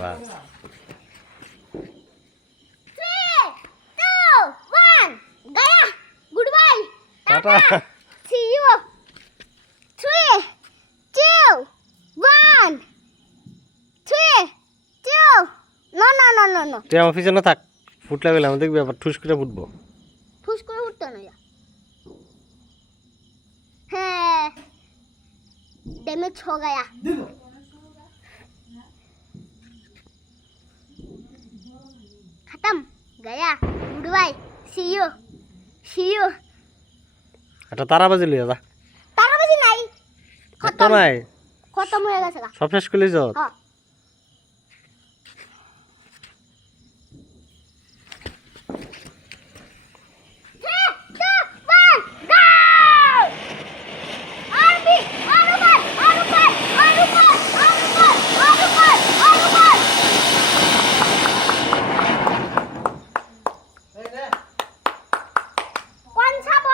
বাস 3 2 1 গায়া good bye টাটা see you 3 2 1 3 2 no তুই আমার পিছনে থাক ফুটলা গেলাম দেখবি আবার ঠুস করে ফুটবো ফুস করে উঠতে না যা হ্যাঁ ড্যামেজ हो गया खत्म गया गुड बाय सी यू একটা তারা বাজি লিয়া যা তারা বাজি নাই কত নাই খতম হয়ে গেছে সব শেষ করলি যত হ্যাঁ